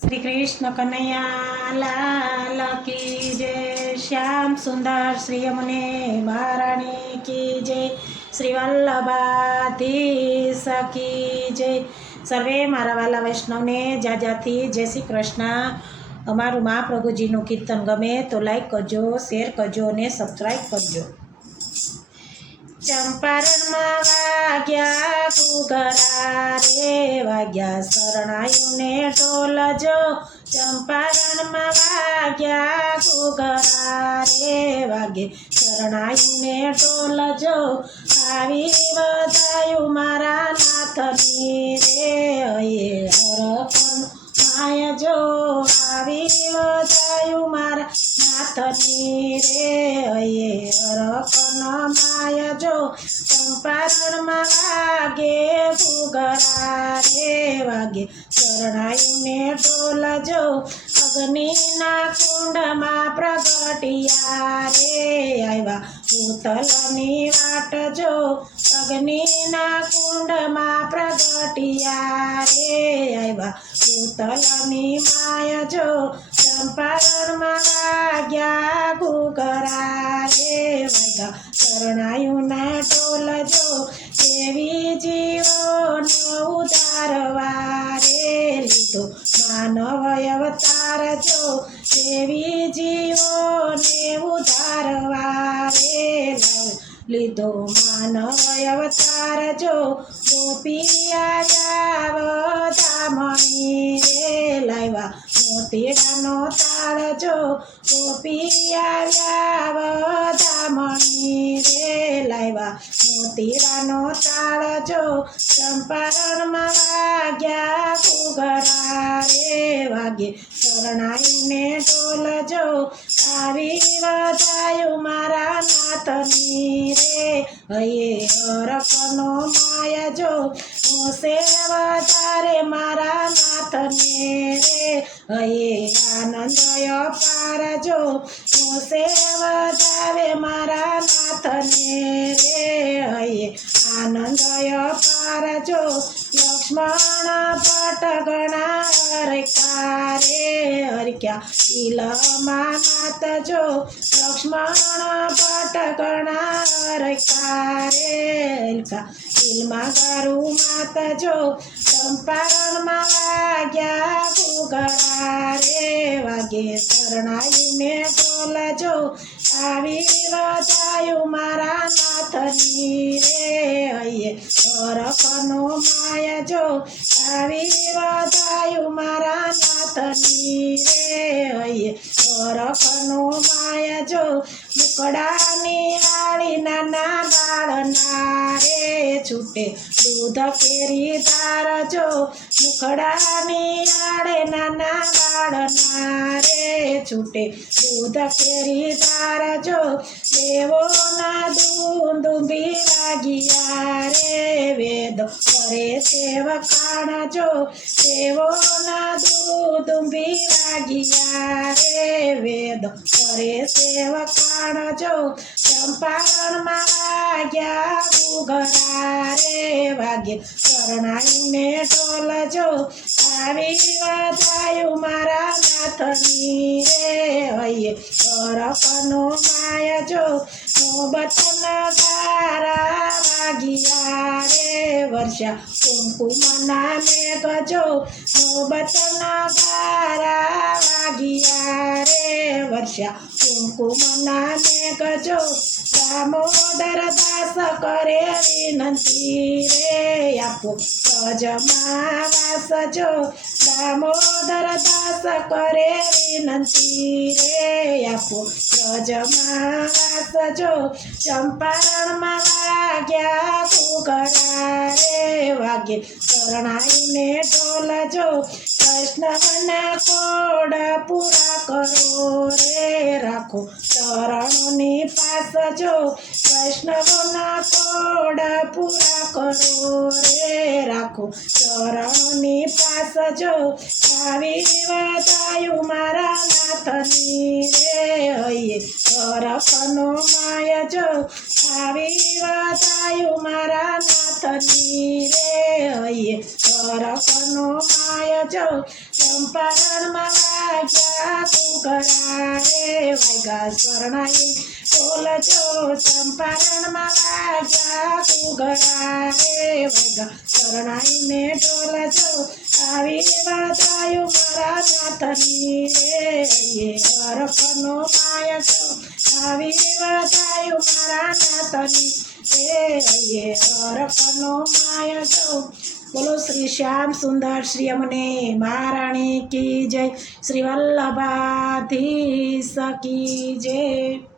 श्री कृष्ण कन्हैया लाल की जय। श्याम सुंदर श्री यमुने महारानी की जय। श्री वल्लभाधीश की जय। सर्वे मारा वाला वैष्णव ने जाजाथी जय श्री कृष्ण। अमारू महाप्रभुजीનું કીર્તન ગમે તો લાઈક કરજો, શેર કરજો અને સબસ્ક્રાઈબ કરજો। ચંપારણમાં વાગ્યા ઘૂઘરા રે વાગ્યા શરણાયુને ઢોલજો। ચંપારણમાં વાગ્યા ઘૂઘરા રે વાગે શરણાયુને ઢોલજો। આવી વધાયું મારા નાથની રે હૈયે હરખનું માયજો। આવી વધાયું મારા નાથની રે હૈયે હરખન માયજો। ચંપારણમાં વાગે ઘૂઘરા રે વાગે શરણાયુને ઢોલજો। અગ્નિના કુંડમાં પ્રગટિયા રે આવ્યા ભૂતલની વાટજો। અગ્નિના કુંડમાં પ્રગટિયા રે આવ્યા ભૂતલની માયજો। ચંપારણમાં વાગ્યા ઘૂઘરા રે વાગ્યા શરણાયુને ઢોલજો। દેવી જીવોનો ઉદ્ધારવા રે લીધો માનવ અવતારજો। દેવી જીવોને ઉદ્ધારવા રે લીધો માનવ અવતારજો। ગોપી આવ્યા વધામણી રે લાવ્યા મોતીડાનો તાળજો। ગોપી આવ્યા વધામણી રે લાવ્યા મોતીડાનો તાળજો। ચંપારણમાં વાગ્યા ઘૂઘરા રે વાગે શરણાયુને ઢોલજો। આવી વધાયું મારા નાથની રે હૈયે હરખનો માયજો। હોશે વધારે મારા નાથને રે હૈયે આનંદ અપારજો। હોશે વધારે મારા નાથને રે હૈયે આનંદ અપારજો। લક્ષ્મણ ભટગણા હરખ્યા રે હરખ્યા ઈલમાં નાથજો। લક્ષ્મણ ભટગણા હરખ્યા રે હરખ્યા ઈલમાં ગરુ માથજો। ચંપારણમાં વાગ્યા ઘૂઘરા રે વાગે શરણાયુને ઢોલજો। આવી વધાયું મારા નાથની રે હૈયે હરખનો માયજો। આવી વધાયું મારા નાથની રે હૈયે હરખનો માયજો। મુકડાની આળી નાના બાળના રે છૂટે દૂધ કેરી ધારજો। મુકડાની આળે નાના બાળના રે છૂટે દૂધ કેરી ધારજો। દેવોના દુંદુંબી વાગ્યા રે વેદ કરે સેવકાણજો। દેવોના દુંદુંબી વાગ્યા રે વેદ કરે સેવકાણજો। ચંપારણમાં વાગ્યા ઘૂઘરા રે વાગે શરણાયુને ઢોલજો। આવી વધાયું મારા નાથની રે હૈયે હરખનો માયજો। નોબતના ગારા વાગ્યા રે વર્ષા કુમકુમના મેઘજો। નોબતના ગારા વાગ્યા રે વર્ષા કુમકુમના મેઘજો। દામોદર દાસ કરે વિનંતી રે આપો સજમાં વાસજો। દામોદર દાસ કરે વિનંતી રે આપો સજમાં વાસજો। ચંપારણમાં વાગ્યા ઘૂઘરા રે વાગે શરણાયુને ઢોલજો। વૈષ્ણવના કોડ પૂરા કરો રે રાખો ચરણોની પાસજો। વૈષ્ણવના કોડ પૂરા કરો રે રાખો ચરણોની પાસજો। આવી વધાયું મારા નાથની રે હૈયે હરખનો માયજો। આવી વધાયું મારા નાથની રે હૈયે હરખનો માયજો। ચંપારણમાં વાગ્યા ઘૂઘરા રે વાગ્યા શરણાઈ બોલજો ચંપારણમાં વાગ્યા ઘૂઘરા રે વાગ્યા શરણાઈને ઢોલજો આવી બતાયું મારા નાથની રે હરખનો માય છો આવી બતાયું મારા નાથની રે હરખનો માય છો બોલો શ્રી શ્યામ સુંદર શ્રી અમને મહારાણી કી જય શ્રી વલ્લભાધીશ કી જય।